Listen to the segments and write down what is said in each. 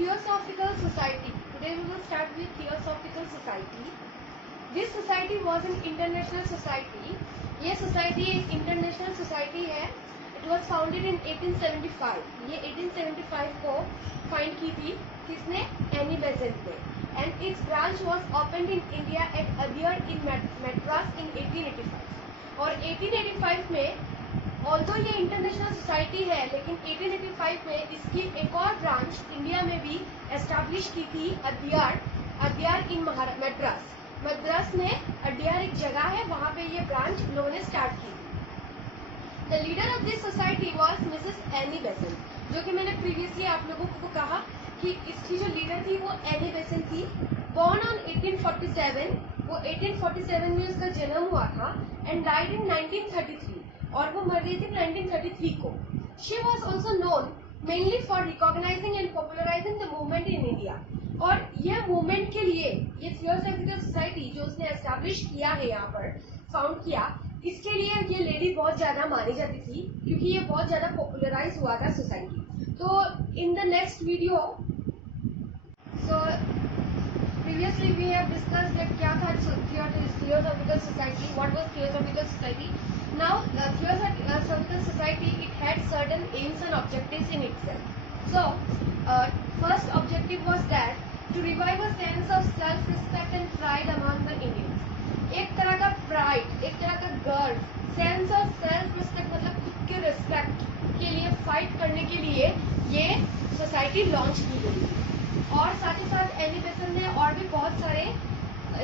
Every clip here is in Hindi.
Theosophical Society. Today we will start with Theosophical Society. This society was an international society. ये society एक international society है. It was founded in 1875. ये 1875 को फाइंड की थी किसने? एनी बेसेंट ने. And its branch was opened in India at Adyar in Madras in 1885. और 1885 में ऑल्दो ये इंटरनेशनल सोसाइटी है, लेकिन 1885 में इसकी एक और ब्रांच इंडिया में भी एस्टैब्लिश की थी. अद्यार इन मद्रास में अड्यार एक जगह है, वहां पे ये ब्रांच लोगों ने स्टार्ट की. The leader of this society was Mrs Annie Besant, जो कि मैंने प्रीवियसली आप लोगों को कहा कि इसकी जो लीडर थी वो एनी बेसेंट थी. बॉर्न ऑन 1847, वो 1847 में उसका जन्म हुआ था. एंड डाइड इन 1933, और वो मर गई थी 1933 को. She was also known mainly for recognising and popularising the movement in India. और यह मूवमेंट के लिए ये थियोसॉफिकल सोसाइटी जो उसने एस्टैब्लिश किया है, यहाँ पर फाउंड किया, इसके लिए ये लेडी बहुत ज्यादा मानी जाती थी, क्योंकि ये बहुत ज्यादा पॉपुलराइज हुआ था सोसाइटी. तो in the next video, so previously we have discussed that क्या था Theosophical Society, what was Theosophical Society. Now Theosophical Society, it had certain aims and objectives in itself. So first objective was that to revive a sense of self-respect and pride among the Indians. एक तरह का pride, एक तरह का गर्व, sense of self-respect मतलब खुद के respect के लिए फाइट करने के लिए ये सोसाइटी लॉन्च की गई. और साथ ही साथ एनी बेसेंट ने और भी बहुत सारे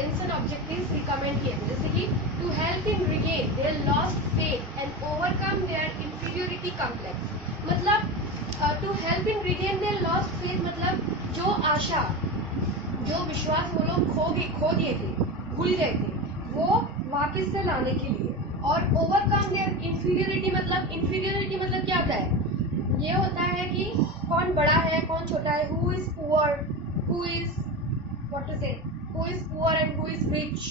एम्स एंड ऑब्जेक्टिव्स रिकमेंड किए थे, जैसे कि to help in regain their lost faith and overcome their inferiority complex. मतलब to help in regain their lost faith मतलब जो आशा, जो विश्वास वो लोग खो दिए थे, भूल गए थे, वो वापस से लाने के लिए. और ओवरकम देयर इंफीरियोरिटी मतलब क्या होता है? ये होता है कि कौन बड़ा है, कौन छोटा है, who is poor and who is rich.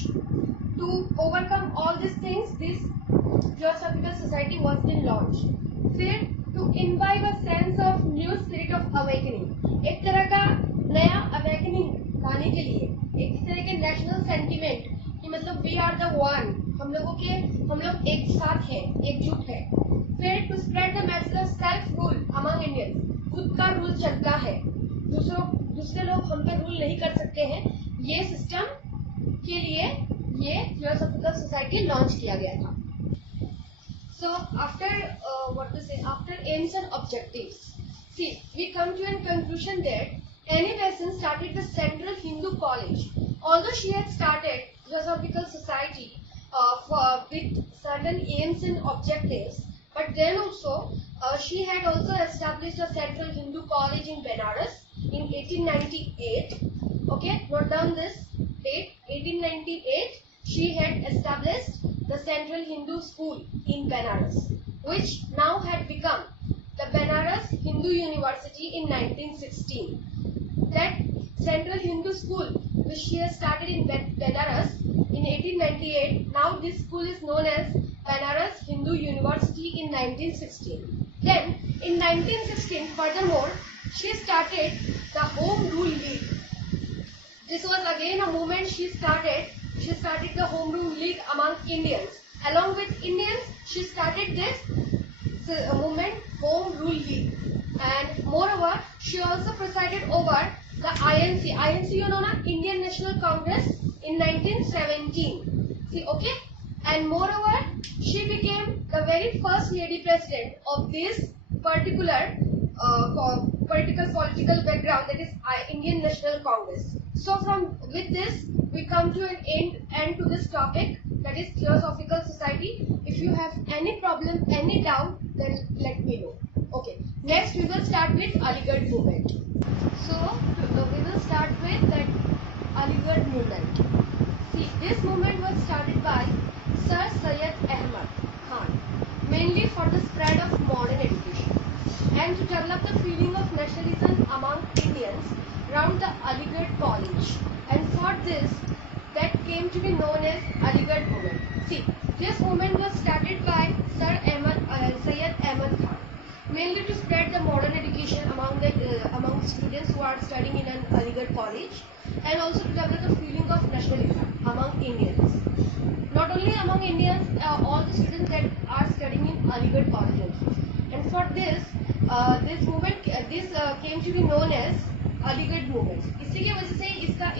To overcome all these things, this Theosophical Society was been launched. फिर to imbibe a sense of new spirit of awakening, एक तरह का नया awakening लाने के लिए, एक तरह के national sentiment कि मतलब we are the one, हम लोग एक साथ हैं, एकजुट है. फिर to spread the message of self rule among Indians, खुद का रूल चलता है, दूसरे लोग हम पे रूल नहीं कर सकते हैं, ये सिस्टम के लिए ये थियोसॉफिकल सोसाइटी लॉन्च किया गया था. So after aims and objectives, see we come to an conclusion that Annie Besant started the Central Hindu College. Although she had started Theosophical Society with certain aims and objectives, but then also she had also established a Central Hindu College in Benares in 1898. Okay, note down this date, 1898. She had established the Central Hindu School in Benares, which now had become the Benares Hindu University in 1916. That Central Hindu School, which she has started in Benares in 1898, now this school is known as Benares Hindu University in 1916. Then in 1916, furthermore, she started the Home Rule League. This was again a movement she started. She started the Home Rule League among Indians. Along with Indians, she started this movement, Home Rule League. And moreover, she also presided over the INC. INC, you know na, Indian National Congress in 1917. See, okay? And moreover, she became the very first lady president of this particular political background, that is Indian National Congress. So with this, we come to an end to this topic, that is Theosophical Society. If you have any problem, any doubt, then let me know. Okay. Next, we will start with Aligarh movement. So we will start with that Aligarh movement. See, this movement was started by Sir Syed Ahmad Khan, mainly for the spread of modern education and to develop the feeling of nationalism among Indians around the Aligarh College. And for this, that came to be known as Aligarh movement. See, this movement was started by Sir Syed Ahmad Khan, mainly to spread the modern education among students who start studying in an Aligarh college, and also to develop a feeling of nationalism among Indians. Not only among Indians, all the students that are studying in Aligarh colleges. And for this, this movement, came to be known as Aligarh movement. इसी की वजह से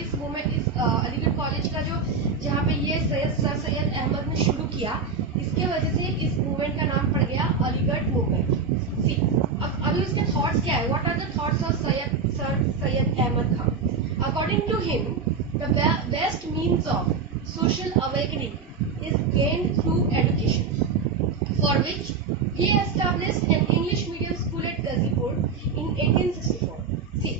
इस मूवमेंट, इस अलीगढ़ कॉलेज का जो जहाँ पे ये सर सैयद अहमद ने शुरू किया, इसके वजह से इस मूवमेंट का नाम पड़ गया अलीगढ़ मूवमेंट. सी, अब अभी उसके थॉट्स क्या है? What are the thoughts of Sir Syed Ahmad Khan? According to him, the best means of social awakening is gained through education, for which he established an English medium school at Gazipur in 1864. See,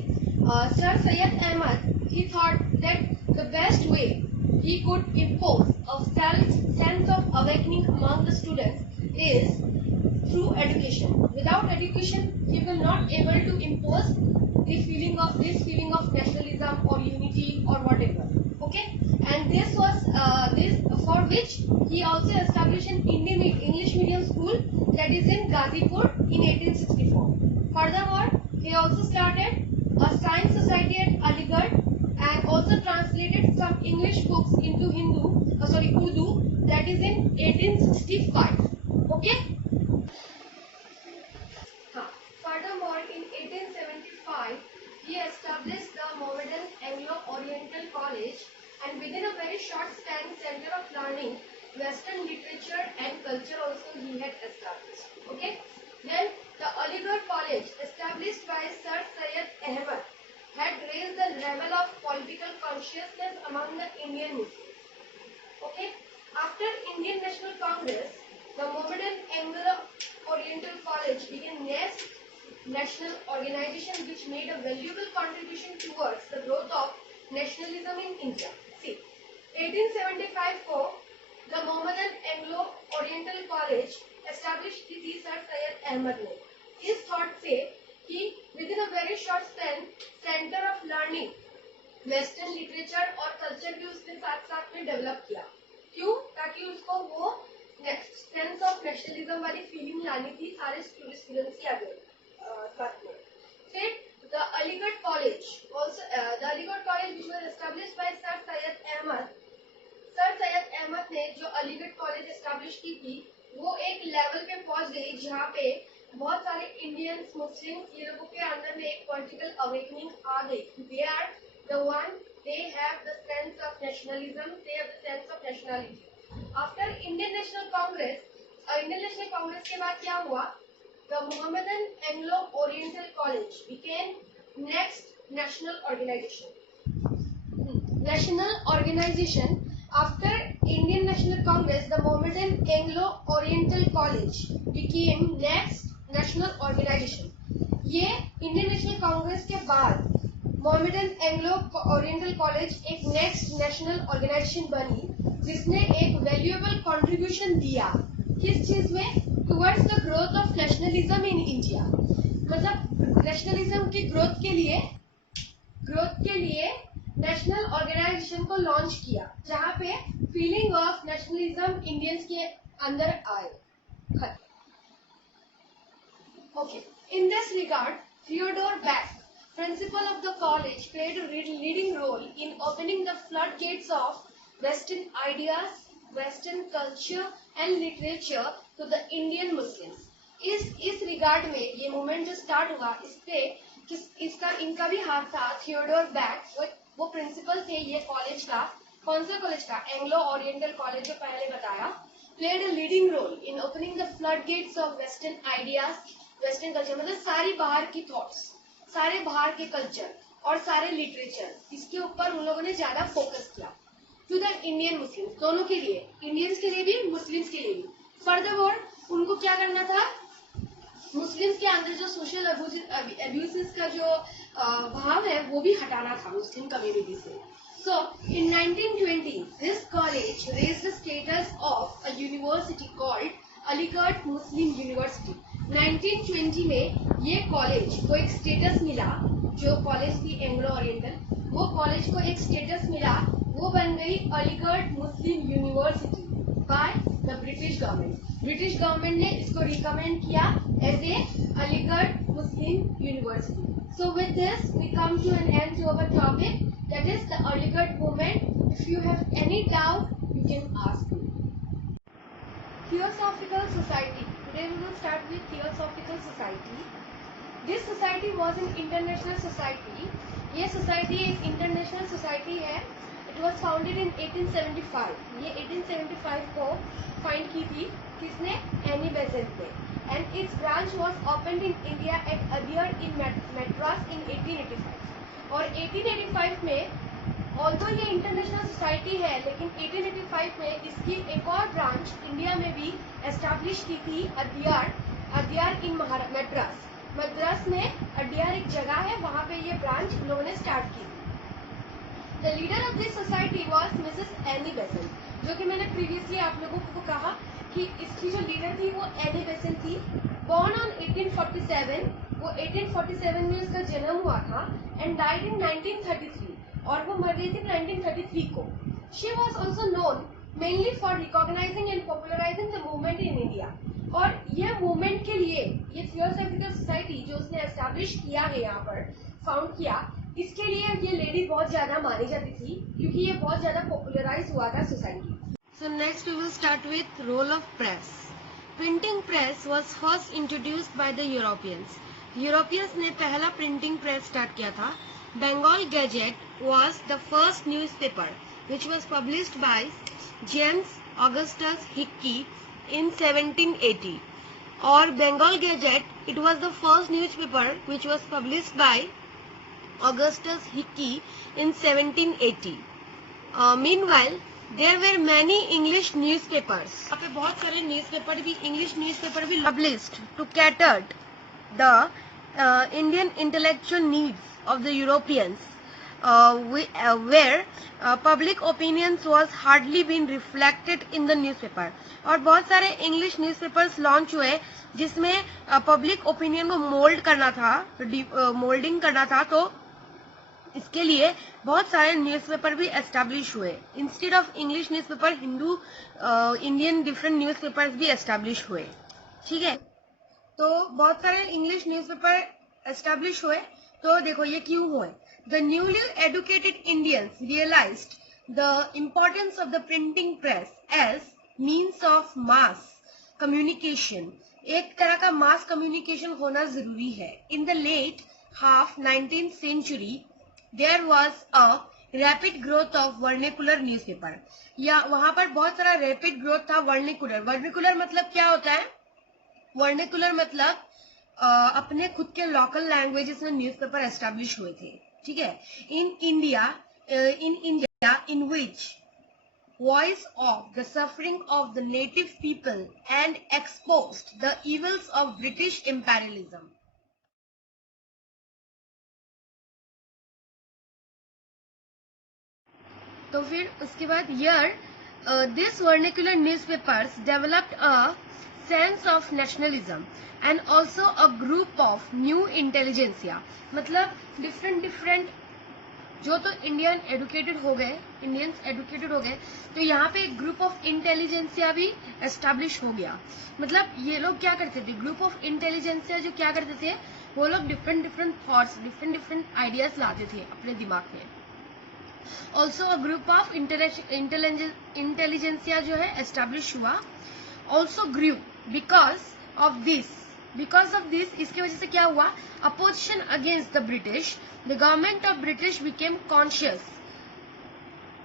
Sir Syed Ahmad, he thought that the best way he could impose a sense of awakening among the students is through education. Without education, he will not able to impose this feeling of nationalism or unity or whatever. Okay, and this was for which he also established an English medium school that is in Gazipur in 1864. Furthermore, he also started a science society at Aligarh and also translated some English books into Urdu, that is in 1865. Okay. Furthermore, in 1875, he established the Mohammedan Anglo-Oriental College, and within a very short span, Center of Learning, Western Literature and Culture also he had established. Okay. Then the Aligarh College, established by Sir Syed Ahmad, had raised the level of political consciousness among the Indian Muslims. Okay. After Indian National Congress, the Mohammedan Anglo-Oriental College became next national organization which made a valuable contribution towards the growth of nationalism in India. See, 1875 को the Mohammedan Anglo-Oriental College established थी Sir Syed Ahmad ने. इस thought से कि within a very short span, Center of Learning, Western Literature और Culture भी उसने साथ में develop किया. क्यों? ताकि उसको वो sense of nationalism वाली feeling लानी थी सारे students के आगे साथ में. फिर the Aligarh College, also the Aligarh College which was established by Sir Syed Ahmad. Sir Syed Ahmad ने जो अलीगढ़ कॉलेज एस्टैब्लिश की थी, वो एक लेवल पे पहुंच गई जहाँ पे बहुत सारे इंडियंस, मुस्लिम्स, ये लोगों के अंदर में एक पॉलिटिकल अवेकनिंग आ गई. They are the one, they have the sense of nationalism, they have the sense of nationality. After Indian National Congress के बाद क्या हुआ? The Mohammedan Anglo-Oriental College became next national organization. After Indian National Congress, the Mohammedan Anglo-Oriental College became next national organization. ये Indian National Congress के बाद Mohammedan Anglo-Oriental College एक next national organization बनी, जिसने एक valuable contribution दिया. किस चीज में? Towards the growth of nationalism in India. मतलब nationalism की growth के लिए नेशनल ऑर्गेनाइजेशन को लॉन्च किया, जहाँ पे फीलिंग ऑफ नेशनलिज्म इंडियंस के अंदर आए. Okay. In this regard, Theodore Beck, principal of the college, played a leading role in opening the floodgates of Western ideas, Western culture and literature to the Indian Muslims. इस रिगार्ड में ये मूवमेंट जो स्टार्ट हुआ, इनका भी हाथ था. थियोडोर बैक वो प्रिंसिपल थे ये कॉलेज का. कौन सा कॉलेज का? एंग्लो ओरिएंटल कॉलेज, जो पहले बताया. Played a leading role in opening the flood gates of western ideas, western culture, मतलब सारी बाहर की थॉट्स, सारे बाहर के कल्चर और सारे लिटरेचर, इसके ऊपर उन लोगों ने ज्यादा फोकस किया. टू द इंडियन मुस्लिम्स, दोनों के लिए, इंडियंस के लिए भी, मुस्लिम्स के लिए भी. फर्दरमोर उनको क्या करना था? मुस्लिम्स के अंदर जो सोशल अब्यूजेस का जो भाव है वो भी हटाना था मुस्लिम कम्युनिटी से. So, in 1920, this college raised the status of a university called Aligarh Muslim University. 1920 में ये कॉलेज को एक स्टेटस मिला, जो कॉलेज थी एंग्लो ओरिएंटल, वो कॉलेज को एक स्टेटस मिला, वो बन गई Aligarh Muslim University by the British government. British government ने इसको रिकमेंड किया as a Aligarh Muslim University. So with this, we come to an end to our topic, that is the Aligarh movement. If you have any doubt, you can ask me. Theosophical Society. Today we will start with Theosophical Society. This society was an international society. ये society एक international society है. It was founded in 1875. ये 1875 को फाइंड की थी किसने? एनी बेसेंट ने. And its branch was opened in India at Adyar in Madras in 1885. और 1885 में ऑल्दो ये इंटरनेशनल सोसाइटी है, लेकिन 1885 में इसकी एक और ब्रांच इंडिया में भी एस्टैब्लिश की थी, अड्यार इन मद्रास. मद्रास में अड्यार एक जगह है, वहां पे ये ब्रांच लोगों ने स्टार्ट की थी. The leader of this society was Mrs Annie Besant, जो कि मैंने प्रीवियसली आप लोगों को कहा कि इसकी जो लीडर थी वो एनी बेसेंट थी. बॉर्न ऑन 1847, वो 1847 में उसका जन्म हुआ था, एंड डाइड इन 1933, और वो मर गई थी 1933 को. She was also known mainly for recognising and popularising the movement in India. और ये मूवमेंट के लिए ये थियोसॉफिकल सोसाइटी जो उसने एस्टैब्लिश किया है, यहाँ पर फाउंड किया, इसके लिए ये लेडी बहुत ज्यादा मानी जाती थी, क्योंकि ये बहुत ज्यादा पॉपुलराइज हुआ था society. So next we will start with role of press. Printing press was first introduced by the Europeans. Europeans ने पहला प्रिंटिंग प्रेस स्टार्ट किया था. Bengal Gazette was the first newspaper which was published by James Augustus Hickey in 1780. Or Bengal Gazette, it was the first newspaper which was published by Augustus Hickey in 1780. Meanwhile, there were many English newspapers. यहाँ पे बहुत सारे न्यूज़पेपर भी, इंग्लिश न्यूज़पेपर भी published to cater the Indian intellectual needs of the Europeans, where public opinions was hardly been reflected in the newspaper. और बहुत सारे इंग्लिश न्यूज़पेपर्स लॉन्च हुए जिसमें पब्लिक ओपिनियन को मोल्ड करना था, मोल्डिंग करना था. तो इसके लिए बहुत सारे न्यूज़पेपर भी एस्टैब्लिश हुए. Instead of English newspaper, Hindu Indian different newspapers भी एस्टैब्लिश हुए. ठीक है, तो बहुत सारे इंग्लिश न्यूज़पेपर एस्टैब्लिश हुए. तो देखो ये क्यों हुए. The newly educated Indians realised the importance of the printing press as means of mass communication. एक तरह का मास कम्युनिकेशन होना जरूरी है. In the late half 19th century there was a rapid growth of vernacular newspaper. या वहां पर बहुत सारा रैपिड ग्रोथ था. वर्निकुलर, वर्निकुलर मतलब क्या होता है? वर्निकुलर मतलब अपने खुद के लोकल लैंग्वेजेस में न्यूज़पेपर एस्टैब्लिश हुए थे. ठीक है. In India in which voice of the suffering of the native people and exposed the evils of British imperialism. तो फिर उसके बाद this vernacular newspapers developed a sense of nationalism and also a group of new intelligentsia. मतलब डिफरेंट जो तो इंडियंस एडुकेटेड हो गए, तो यहाँ पे एक ग्रुप ऑफ इंटेलिजेंसिया भी एस्टैब्लिश हो गया. मतलब ये लोग क्या करते थे, ग्रुप ऑफ इंटेलिजेंसिया जो क्या करते थे, वो लोग डिफरेंट थॉट्स, डिफरेंट आइडियाज लाते थे अपने दिमाग में. Also a group of intelligentsia जो है एस्टैब्लिश हुआ. Also grew because of this, इसकी वजह से क्या हुआ, opposition against the British. The government of British became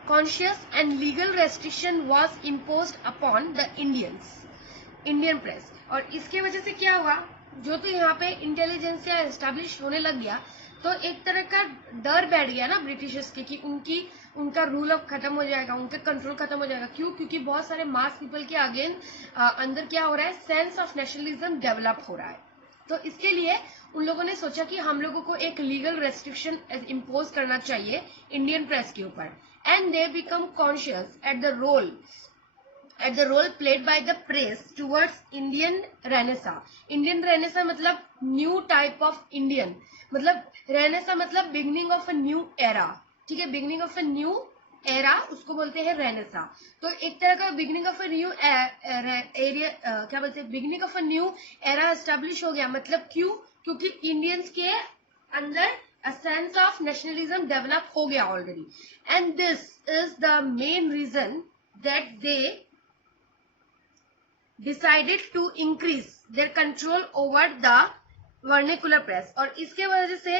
conscious and legal restriction was imposed upon the Indian press. और इसके वजह से क्या हुआ, जो तो यहाँ पे इंटेलिजेंसिया एस्टैब्लिश होने लग गया, तो एक तरह का डर बैठ गया ना ब्रिटिशर्स के कि उनका रूल अब खत्म हो जाएगा, उनका कंट्रोल खत्म हो जाएगा. क्यों? क्योंकि बहुत सारे मास पीपल के अंदर क्या हो रहा है, सेंस ऑफ नेशनलिज्म डेवलप हो रहा है. तो इसके लिए उन लोगों ने सोचा कि हम लोगों को एक लीगल रेस्ट्रिक्शन इम्पोज करना चाहिए इंडियन प्रेस के ऊपर. And they become conscious at the role played by the press towards Indian renaissance मतलब न्यू टाइप ऑफ इंडियन, मतलब रेनेसा मतलब beginning of a new era. ठीक है, beginning of a new era उसको बोलते हैं रेनेसा. तो एक तरह का beginning of a new area, क्या बोलते हैं, beginning of a new era establish हो गया. मतलब क्यों? क्योंकि इंडियंस के अंदर a sense of nationalism develop हो गया already, and this is the main reason that they decided to increase their control over the vernacular press. और इसके वजह से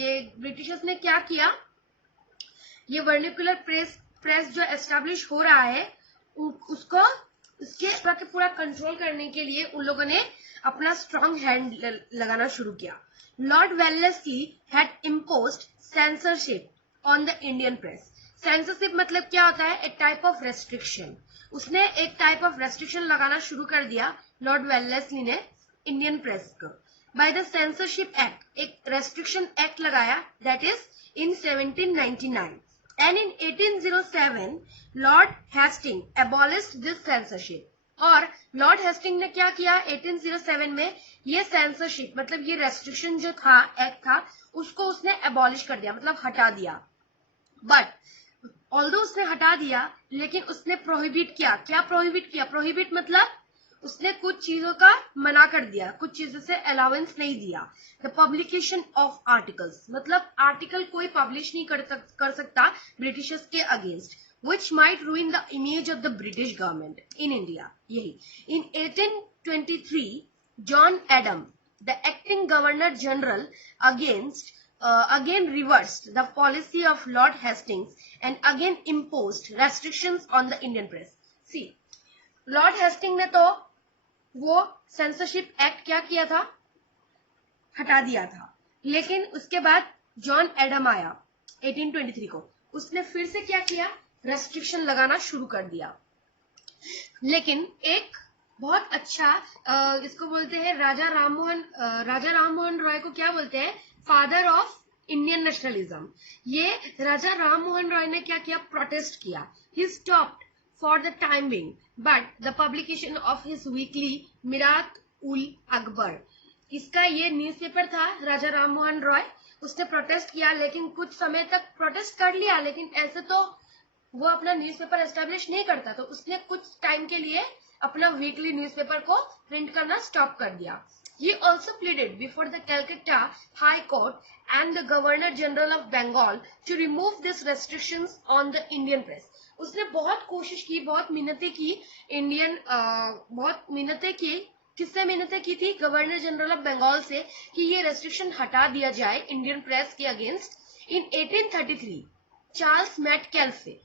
ये ब्रिटिशर्स ने क्या किया, ये वर्निकुलर प्रेस जो एस्टेब्लिश हो रहा है उसको उसके पूरा कंट्रोल करने के लिए उन लोगों ने अपना स्ट्रॉन्ग हैंड लगाना शुरू किया. Lord Wellesley had imposed censorship on the Indian press. Censorship मतलब क्या होता है, एक टाइप ऑफ रेस्ट्रिक्शन. उसने एक टाइप ऑफ रेस्ट्रिक्शन लगाना शुरू कर दिया लॉर्ड वेल्लेस्ली ने इंडियन प्रेस को. बाय द सेंसरशिप एक्ट, एक रेस्ट्रिक्शन एक्ट लगाया, that is in 1799, and in 1807 Lord Hastings abolished this censorship. और लॉर्ड हेस्टिंग ने क्या किया 1807 में, ये सेंसरशिप मतलब ये रेस्ट्रिक्शन जो था एक्ट था उसको उसने एबॉलिश कर दिया, मतलब हटा दिया. बट ऑल्दो उसने हटा दिया लेकिन उसने प्रोहिबिट किया. क्या प्रोहिबिट किया, प्रोहिबिट मतलब उसने कुछ चीजों का मना कर दिया, कुछ चीजों से अलाउंस नहीं दिया. द पब्लिकेशन ऑफ आर्टिकल्स मतलब आर्टिकल कोई पब्लिश नहीं कर सकता ब्रिटिशर्स के against, which might ruin the image of the British government in India. यही. In 1823, John Adams, the acting Governor General, again reversed the policy of Lord Hastings and again imposed restrictions on the Indian press. See, Lord Hasting ने तो वो सेंसरशिप एक्ट क्या किया था, हटा दिया था. लेकिन उसके बाद जॉन एडम आया 1823 को, उसने फिर से क्या किया, रेस्ट्रिक्शन लगाना शुरू कर दिया. लेकिन एक बहुत अच्छा इसको बोलते हैं राजा राममोहन रॉय को क्या बोलते हैं, फादर ऑफ इंडियन नेशनलिज्म. ये राजा राममोहन रॉय ने क्या किया, प्रोटेस्ट किया. He stopped for the time being, but the publication of his weekly Mirat ul Akbar, इसका ये न्यूज़पेपर था राजा राममोहन रॉय, उसने प्रोटेस्ट किया. लेकिन कुछ समय तक प्रोटेस्ट कर लिया, लेकिन ऐसे तो वो अपना न्यूज़पेपर एस्टेब्लिश नहीं करता, तो उसने कुछ टाइम के लिए अपना वीकली न्यूज़पेपर को प्रिंट करना स्टॉप कर दिया. He also pleaded before the Calcutta High Court and the Governor General of Bengal to remove these restrictions on the Indian press. उसने बहुत कोशिश की, बहुत मिन्नतें की, किससे मिन्नतें की थी, गवर्नर जनरल ऑफ बंगाल से, कि ये रेस्ट्रिक्शन हटा दिया जाए इंडियन प्रेस के against. In 1833 Charles Metcalfe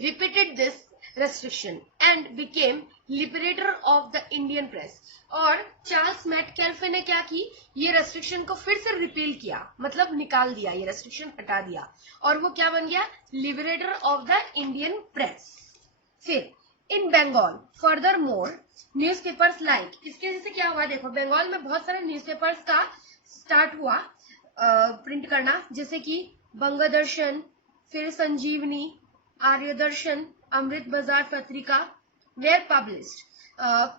repeated this restriction and became liberator of the Indian press. और चार्ल्स मैटकेल्फे ने क्या की, ये रेस्ट्रिक्शन को फिर से रिपील किया, मतलब निकाल दिया, ये रेस्ट्रिक्शन हटा दिया, और वो क्या बन गया, liberator of the Indian press. फिर in Bengal further more newspapers like, इसके जैसे क्या हुआ, देखो बंगाल में बहुत सारे न्यूज़पेपर्स का स्टार्ट हुआ प्रिंट करना, जैसे कि बंगदर्शन, फिर संजीवनी, आर्यदर्शन, अमृत बाजार पत्रिका, वेयर पब्लिश्ड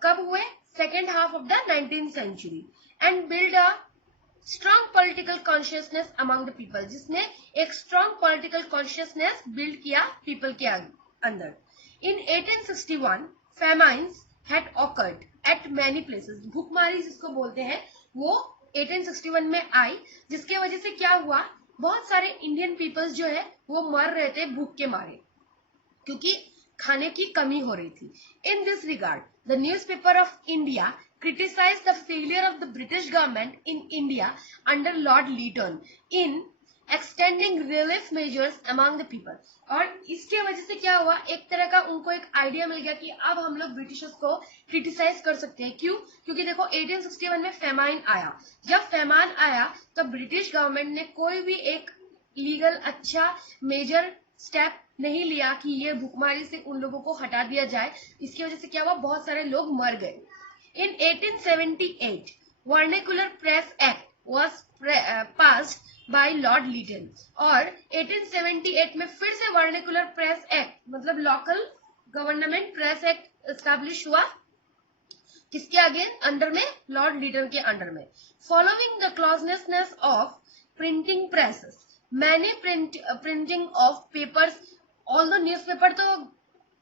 कब हुए, second half of the 19th century, and build a strong political consciousness among the people, जिसने एक स्ट्रॉन्ग पॉलिटिकल कॉन्शियसनेस बिल्ड किया पीपल के अंदर. इन 1861 famines had occurred at many places, भूखमारी जिसको बोलते हैं वो 1861 में आई, जिसके वजह से क्या हुआ, बहुत सारे इंडियन पीपल्स जो है वो मर रहे थे भूख के मारे, क्योंकि खाने की कमी हो रही थी. इन this regard the newspaper of India criticized the failure of the British government in India under Lord Lytton in extending relief measures among the people. और इसके वजह से क्या हुआ, एक तरह का उनको एक आइडिया मिल गया कि अब हम लोग ब्रिटिशर्स को क्रिटिसाइज कर सकते हैं. क्यों, क्योंकि देखो 1861 में फेमाइन आया. जब फेमाइन आया तो ब्रिटिश गवर्नमेंट ने कोई भी एक लीगल अच्छा मेजर स्टेप नहीं लिया कि ये भूखमारी से उन लोगों को हटा दिया जाए. इसकी वजह से क्या हुआ, बहुत सारे लोग मर गए. In 1878, Vernacular Press Act was passed by Lord Lytton. और 1878 में फिर से Vernacular Press Act मतलब local government press act establish हुआ, किसके अगेंस्ट, अंडर में, लॉर्ड लीटन के अंडर में. Following the closeness of printing presses, many printing of papers, all the newspaper तो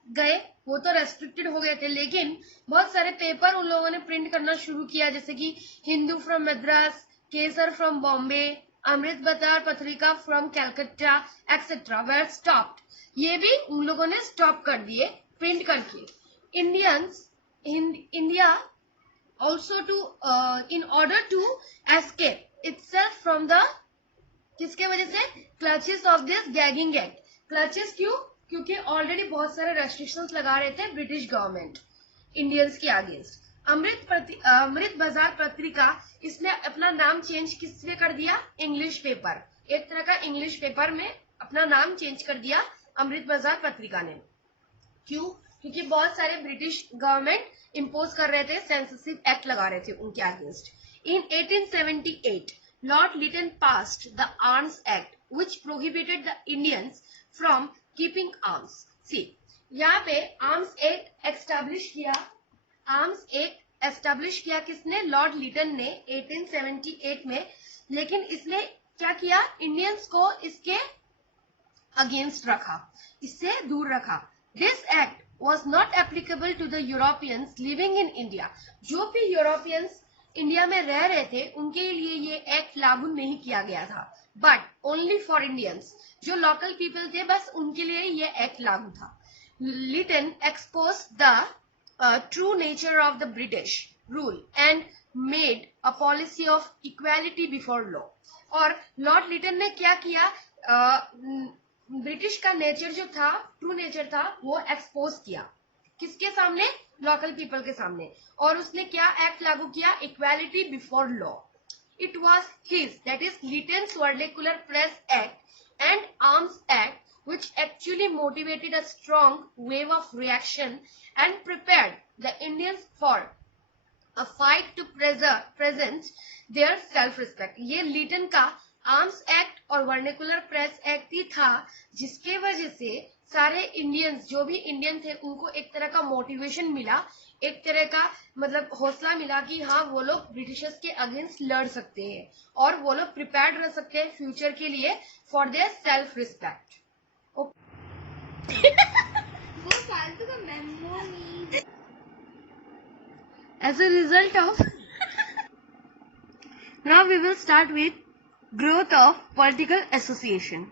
गए, वो तो रेस्ट्रिक्टेड हो गए थे, लेकिन बहुत सारे पेपर उन लोगों ने प्रिंट करना शुरू किया, जैसे कि Hindu from Madras, Kesar from Bombay, Amrit Bazaar पत्रिका from Calcutta, etc. were stopped. ये भी उन लोगों ने स्टॉप कर दिए प्रिंट करके. Indians in India also to in order to escape itself from the किसके वजह से clutches of this gagging act. Clutches क्यों? क्योंकि ऑलरेडी बहुत सारे रेस्ट्रिक्शंस लगा रहे थे ब्रिटिश गवर्नमेंट इंडियंस के अगेंस्ट. अमृत बाजार पत्रिका, इसने अपना नाम चेंज किसने कर दिया? इंग्लिश पेपर, एक तरह का इंग्लिश पेपर में अपना नाम चेंज कर दिया अमृत बाजार पत्रिका ने. क्यों? क्योंकि बहुत सारे ब्रिटिश गवर्नमेंट इम्पोज कर रहे थे, सेंसरशिप एक्ट लगा रहे थे उनके against. In 1878 Lord Lytton passed the Arms Act, which prohibited the Indians from keeping arms. See, यहाँ पे आर्म्स एक्ट एस्टैब्लिश किया. आर्म्स एक्ट एस्टैब्लिश किया किसने? लॉर्ड लिटन ने 1878 में. लेकिन इसने क्या किया? इंडियंस को इसके अगेंस्ट रखा, इससे दूर रखा. This act was not applicable to the Europeans living in India. जो भी यूरोपियंस इंडिया में रह रहे थे उनके लिए ये एक्ट लागू नहीं किया गया था. बट ओनली फॉर इंडियंस, जो लोकल पीपल थे बस उनके लिए ये एक्ट लागू था. Lytton exposed the true nature of the British rule and made a policy of equality before law. और लॉर्ड लिटन ने क्या किया? ब्रिटिश का नेचर जो था, ट्रू नेचर था, वो एक्सपोज किया किसके सामने? लोकल पीपल के सामने. और उसने क्या एक्ट लागू किया? Equality before law. It was his, that is Lytton's vernacular press act and arms act which actually motivated a strong wave of reaction and prepared the Indians for a fight to present their self-respect. ये लिटन का आर्म्स एक्ट और वर्नाक्युलर प्रेस एक्ट ही था जिसके वजह से सारे इंडियंस, जो भी इंडियन थे, उनको एक तरह का मोटिवेशन मिला, एक तरह का मतलब हौसला मिला कि हाँ वो लोग ब्रिटिशर्स के अगेंस्ट लड़ सकते हैं और वो लोग प्रिपेयर्ड रह सकते हैं फ्यूचर के लिए फॉर देयर सेल्फ रिस्पेक्ट. वो फालतू का memory. As a result of now we will start with growth of political association.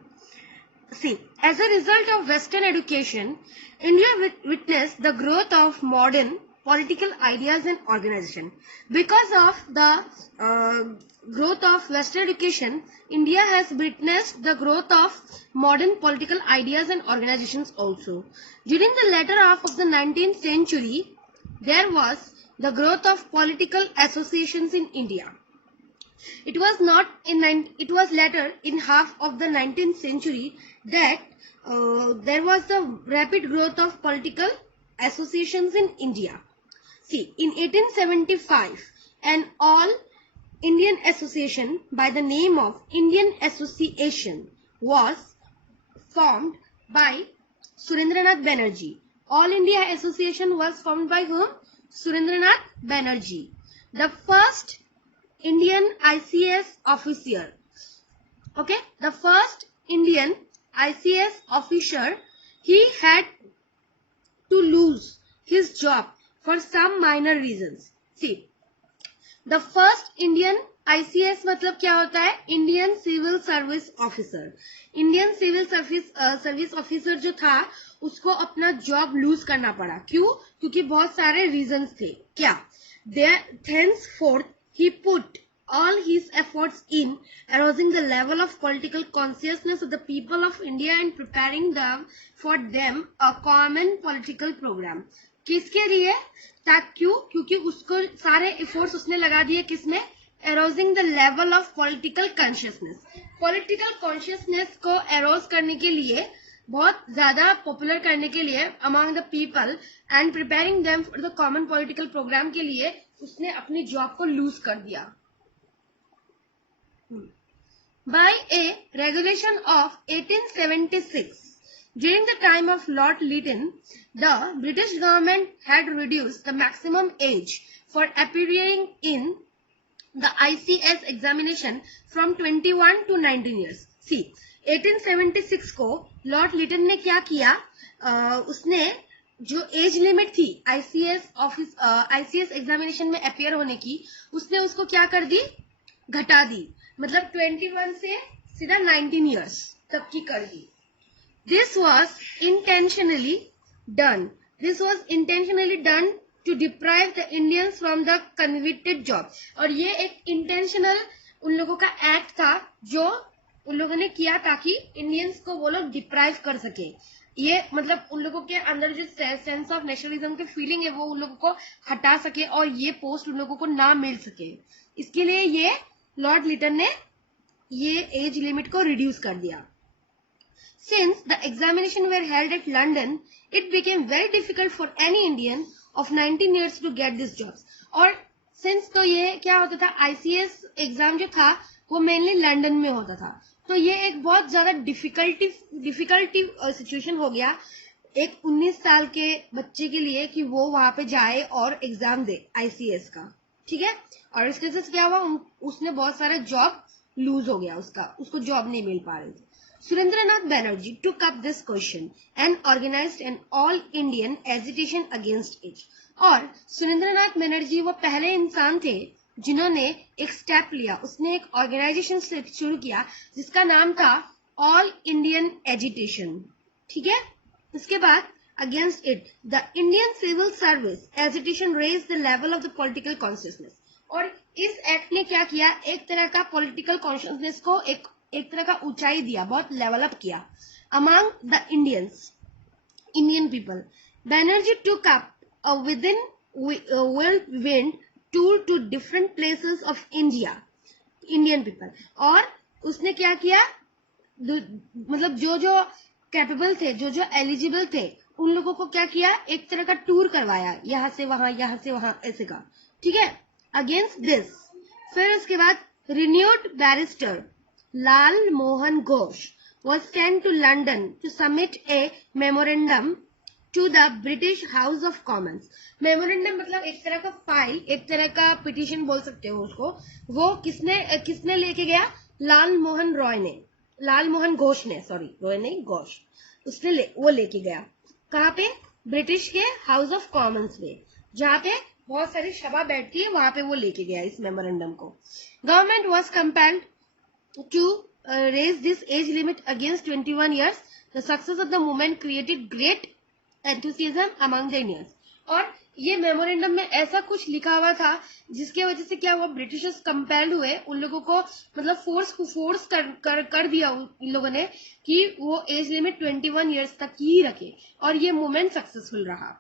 See, as a result of Western education, India witnessed the growth of modern political ideas and organization. Because of the growth of Western education, India has witnessed the growth of modern political ideas and organizations also. During the latter half of the 19th century, there was the growth of political associations in India. It was later in half of the 19th century that there was the rapid growth of political associations in India. See, in 1875, an all-Indian association by the name of Indian Association was formed by Surendranath Banerjee. All India Association was formed by whom? Surendranath Banerjee. The first Indian ICS officer. Okay, the first Indian ICS officer, he had to lose his job for some minor reasons. See, the first Indian ICS मतलब क्या होता है? Indian civil service officer. Indian civil service officer जो था उसको अपना जॉब लूज करना पड़ा. क्यों? क्योंकि बहुत सारे रीजंस थे. क्या? Thenceforth he put all his efforts in arousing the level of political consciousness of the people of India and preparing them for them a common political program. किसके लिए? क्यों? क्योंकि उसको सारे एफर्ट्स उसने लगा दिए किसमें? arousing the level of political consciousness. Political consciousness को arouse करने के लिए, बहुत ज्यादा पॉपुलर करने के लिए among the people and preparing them for the common political program के लिए उसने अपनी जॉब को लूज कर दिया. By a regulation of 1876, during the time of Lord Lytton, the British government had reduced the maximum age for appearing in the ICS examination from 21 to 19 years. See, 1876 को लॉर्ड लिटन ने क्या किया? उसने जो एज लिमिट थी आईसीएस एग्जामिनेशन में अपियर होने की, उसने उसको क्या कर दी? घटा दी, मतलब 21 से सीधा 19 ईयर्स तक की कर दी। This was intentionally done to deprive the Indians from the convicted job. और ये एक इंटेंशनल उन लोगों का एक्ट था जो उन लोगों ने किया ताकि इंडियंस को वो लोग डिप्राइव कर सके। ये मतलब उन लोगों के अंदर जो सेंस ऑफ नेशनलिज्म की फीलिंग है वो उन लोगों को हटा सके और ये पोस्ट उन लोगों को ना मिल सके। इसके लिए ये लॉर्ड लिटन ने ये एज लिमिट को रिड्यूस कर दिया। Since the examination were held at London, it became very difficult for any Indian of 19 years to get these jobs. और since तो ये क्या होता था, ICS एग्जाम जो था वो मेनली लंदन में होता था, तो ये एक बहुत ज्यादा डिफिकल्टी सिचुएशन हो गया एक 19 साल के बच्चे के लिए कि वो वहां पे जाए और एग्जाम दे ICS का, ठीक है। और इसके साथ क्या हुआ, उसने बहुत सारे जॉब लूज हो गया, उसको जॉब नहीं मिल पा रही थी। Surendranath Banerjee took up this question and organized an all-Indian agitation against it. और सुरेंद्रनाथ बनर्जी वो पहले इंसान थे जिन्होंने एक स्टेप लिया, उसने एक ऑर्गेनाइजेशन शुरू किया जिसका नाम था ऑल इंडियन एजिटेशन, ठीक है। उसके बाद against it the Indian civil service agitation raise the level of the political consciousness. और इस एक्ट ने क्या किया, एक तरह का पॉलिटिकल कॉन्शियसनेस को एक तरह का ऊंचाई दिया, बहुत लेवल अप किया among the Indian people. Banerjee took up within whirlwind tour to different places of Indian people. और उसने क्या किया, मतलब जो कैपेबल थे, जो एलिजिबल थे, उन लोगों को क्या किया, एक तरह का टूर करवाया, यहाँ से वहां ऐसे का, ठीक है, अगेंस्ट दिस। फिर उसके बाद renewed barrister Lal Mohan Ghosh was sent to London to submit a memorandum to the British House of Commons. Memorandum मतलब एक तरह का फाइल, एक तरह का पिटीशन बोल सकते हो उसको। वो किसने लेके गया, लाल मोहन घोष ने, सॉरी रॉय नहीं घोष, उसने वो लेके गया कहाँ पे, ब्रिटिश के हाउस ऑफ कॉमन्स में, जहाँ पे बहुत सारी सभा बैठती है, वहां पे वो लेके गया इस मेमोरेंडम को। Government was compelled to raise this age limit against 21 years. The success of the movement created great enthusiasm among the Indians. और ये मेमोरेंडम में ऐसा कुछ लिखा हुआ था जिसके वजह से क्या हुआ, ब्रिटिशर्स कंपेल्ड हुए, उन लोगों को मतलब फोर्स कर दिया इन लोगों ने कि वो एज लिमिट 21 इयर्स तक ही रखे, और ये मूवमेंट सक्सेसफुल रहा।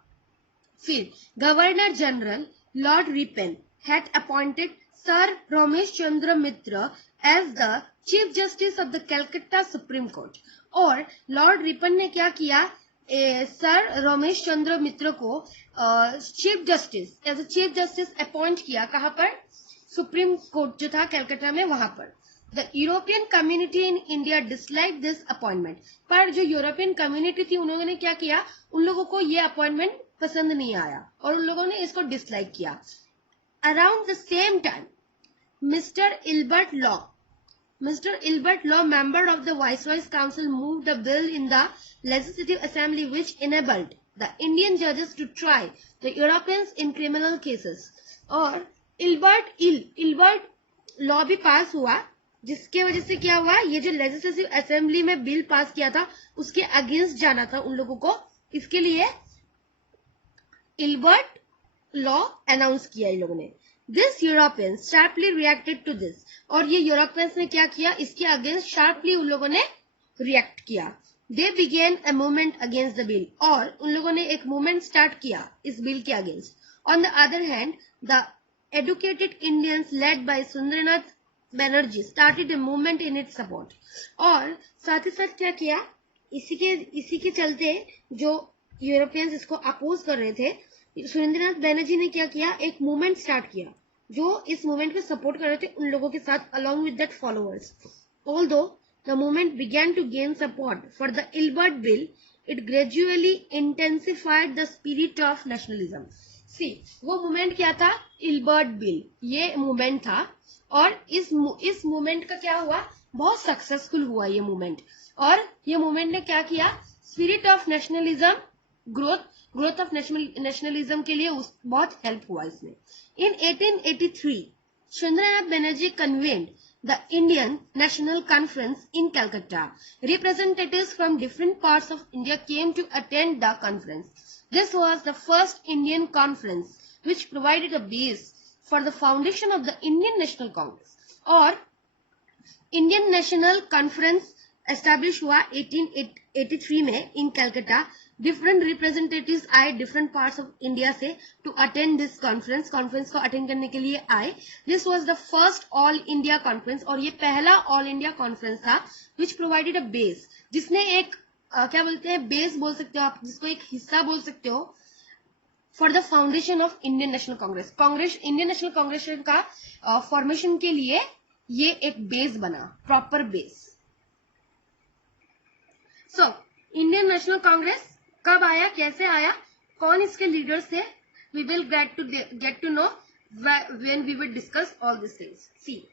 फिर governor general Lord ripen had appointed sir Ramesh Chandra Mitra as the Chief Justice of the Calcutta Supreme Court. और लॉर्ड रिपन ने क्या किया, सर रमेश चंद्र मित्र को चीफ जस्टिस अपॉइंट किया, कहाँ पर, सुप्रीम कोर्ट जो था कलकत्ता में, वहां पर। The European community in India dislike this appointment. पर जो यूरोपियन कम्युनिटी थी उन्होंने क्या किया, उन लोगों को ये अपॉइंटमेंट पसंद नहीं आया और उन लोगों ने इसको डिसलाइक किया। Around the same time mister Ilbert law, member of the Viceroy's Council, moved a bill in the Legislative Assembly which enabled the Indian judges to try the Europeans in criminal cases. और इल्बर्ट लॉ भी पास हुआ, जिसके वजह से क्या हुआ, ये जो लेजिस्लेटिव असेंबली में बिल पास किया था उसके अगेंस्ट जाना था उन लोगों को, इसके लिए इल्बर्ट लॉ अनाउंस किया इन लोगों ने। This Europeans sharply reacted to this. और ये यूरोपियंस ने क्या किया, इसके अगेंस्ट शार्पली उन लोगों ने रिएक्ट किया। They began a movement against the bill. और उन लोगों ने एक मूवमेंट स्टार्ट किया इस बिल के against. On the other hand, the educated Indians led by Surendranath Banerjee started a movement in its support. और साथ ही साथ क्या किया, इसी के चलते जो यूरोपियंस इसको अपोज कर रहे थे, सुरेंद्रनाथ बैनर्जी ने क्या किया, एक मूवमेंट स्टार्ट किया जो इस मूवमेंट को सपोर्ट कर रहे थे उन लोगों के साथ, along with that followers. Although the movement began to gain support for the Ilbert bill, it gradually intensified the spirit of nationalism. See, वो मूवमेंट क्या था, इल्बर्ट बिल, ये मूवमेंट था। और इस मूवमेंट का क्या हुआ, बहुत सक्सेसफुल हुआ ये मूवमेंट। और ये मूवमेंट ने क्या किया, spirit of nationalism, growth of nationalism के लिए बहुत हेल्प हुआ इसमें। इन 1883 Chandranath Banerjee convened the Indian National Conference in Calcutta. Representatives from different parts of India came to attend the conference. This was the first Indian conference which provided a base for the foundation of the Indian National Congress. और इंडियन नेशनल कॉन्फ्रेंस एस्टैब्लिश हुआ 1883 में इन कलकत्ता. डिफरेंट रिप्रेजेंटेटिव्स आए डिफरेंट पार्ट्स ऑफ इंडिया से to attend this conference. Conference को अटेंड करने के लिए आए. This was the first all India conference और ये पहला ऑल इंडिया कॉन्फ्रेंस था विच प्रोवाइडेड अ बेस, जिसने एक क्या बोलते हैं बेस बोल सकते हो आप, जिसको एक हिस्सा बोल सकते हो for the foundation of Indian national Congress. Congress Indian national Congress का फॉर्मेशन के लिए ये एक बेस बना, proper base. So Indian national Congress कब आया, कैसे आया, कौन इसके लीडर्स थे, we will get to know when we will discuss all this things. See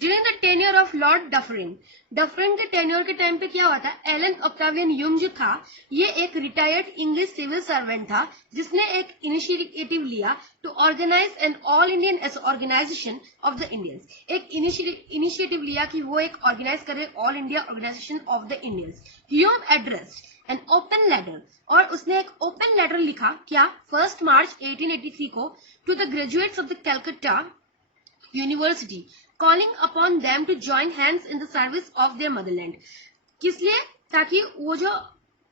during the tenure of Lord Dufferin. Dufferin के टेन्योर के टाइम पे क्या हुआ था, एलन ऑक्टावियन ह्यूम जो था ये एक रिटायर्ड इंग्लिश सिविल सर्वेंट था जिसने एक इनिशिएटिव लिया to organise an all Indian organisation of the Indians. एक इनिशिएटिव लिया कि वो एक ऑर्गेनाइज करे all India organisation of the Indians. Hume addressed an open letter और उसने एक ओपन लेटर लिखा क्या 1 मार्च 1883 को to the graduates of the Calcutta University calling upon them to join hands in the service of their motherland. किस लिए, ताकि वो जो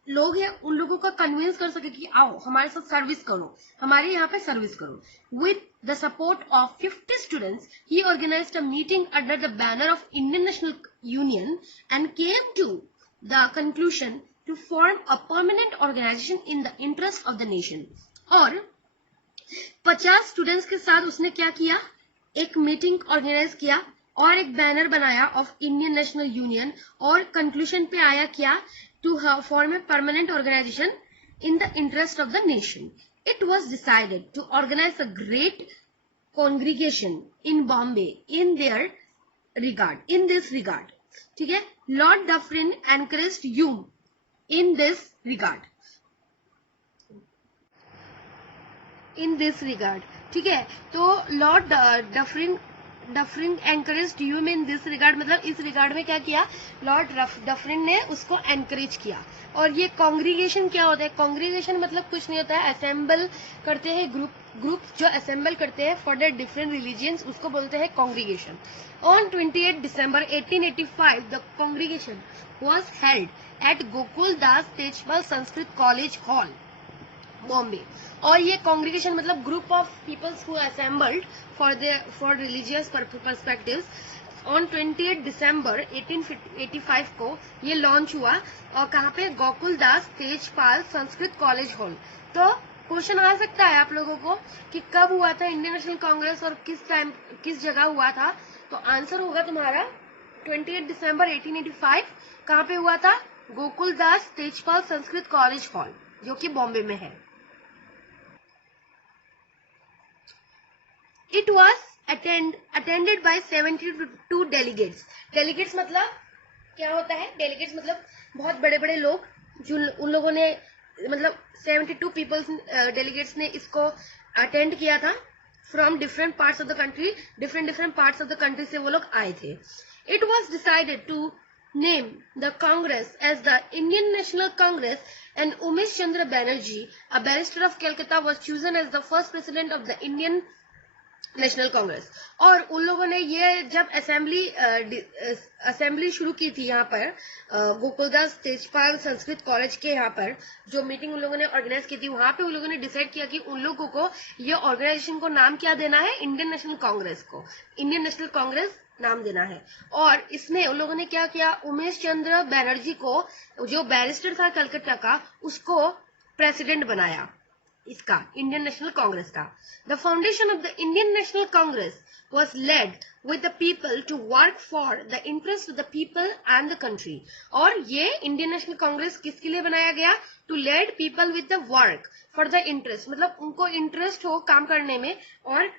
लोग हैं उन लोगों का कन्विंस कर सके कि आओ हमारे साथ सर्विस करो, हमारे यहाँ पे सर्विस करो. With the support of 50 students, he organized a meeting under the banner of Indian National Union and came to the conclusion to form a permanent organization in the interest of the nation. और 50 स्टूडेंट्स के साथ उसने क्या किया, एक मीटिंग ऑर्गेनाइज किया और एक बैनर बनाया ऑफ इंडियन नेशनल यूनियन और कंक्लूजन पे आया क्या, to form a permanent organisation in the interest of the nation. It was decided to organise a great congregation in Bombay in this regard. ठीक है, Lord Dufferin encouraged Hume in this regard. ठीक है, तो Lord Dufferin encouraged Hume in this regard मतलब इस रिगार्ड में क्या किया, लॉर्ड डफरिन ने उसको एनकरेज किया. और ये कांग्रीगेशन क्या होता है, कांग्रीगेशन मतलब कुछ नहीं होता है, असेंबल करते हैं ग्रुप जो असेंबल करते हैं फॉर द डिफरेंट रिलीजियंस, उसको बोलते हैं congregation. On 28 December 1885 the congregation was held at Gokul Das Tejpal Sanskrit College Hall Bombay. और ये कांग्रीगेशन मतलब group of peoples who assembled for religious perspectives. On 28 December 1885 को ये लॉन्च हुआ और कहाँ पे, गोकुल दास तेजपाल संस्कृत कॉलेज हॉल. तो क्वेश्चन आ सकता है आप लोगों को कि कब हुआ था इंडियन नेशनल कांग्रेस और किस जगह हुआ था. तो आंसर होगा तुम्हारा 28 दिसंबर 1885. कहाँ पे हुआ था, गोकुल दास तेजपाल संस्कृत कॉलेज हॉल जो कि बॉम्बे में है. It was attended by 72 delegates. Delegates मतलब क्या होता है, delegates मतलब बहुत बड़े बड़े लोग जो उन लोगों ने मतलब 72 पीपल्स डेलीगेट्स ने इसको अटेंड किया था from different parts of the country. Different parts of the country से वो लोग आए थे. It was decided to name the Congress as the Indian National Congress and Umesh Chandra Banerjee, a barrister of Calcutta, was chosen as the first president of the Indian national Congress. और उन लोगों ने ये जब असेंबली शुरू की थी यहाँ पर गोकुलदास तेजपाल संस्कृत कॉलेज के यहाँ पर जो मीटिंग उन लोगों ने ऑर्गेनाइज की थी, वहां पे उन लोगों ने डिसाइड किया कि उन लोगों को ये ऑर्गेनाइजेशन को नाम क्या देना है, इंडियन नेशनल कांग्रेस को इंडियन नेशनल कांग्रेस नाम देना है. और इसमें उन लोगों ने क्या किया, उमेश चंद्र बैनर्जी को जो बैरिस्टर था कलकत्ता का उसको प्रेसिडेंट बनाया इसका इंडियन नेशनल कांग्रेस का. The foundation of the Indian national Congress was led with the people to work for the interest of the people and the country. और ये इंडियन नेशनल कांग्रेस किसके लिए बनाया गया, to led people with the work for the interest मतलब उनको इंटरेस्ट हो काम करने में और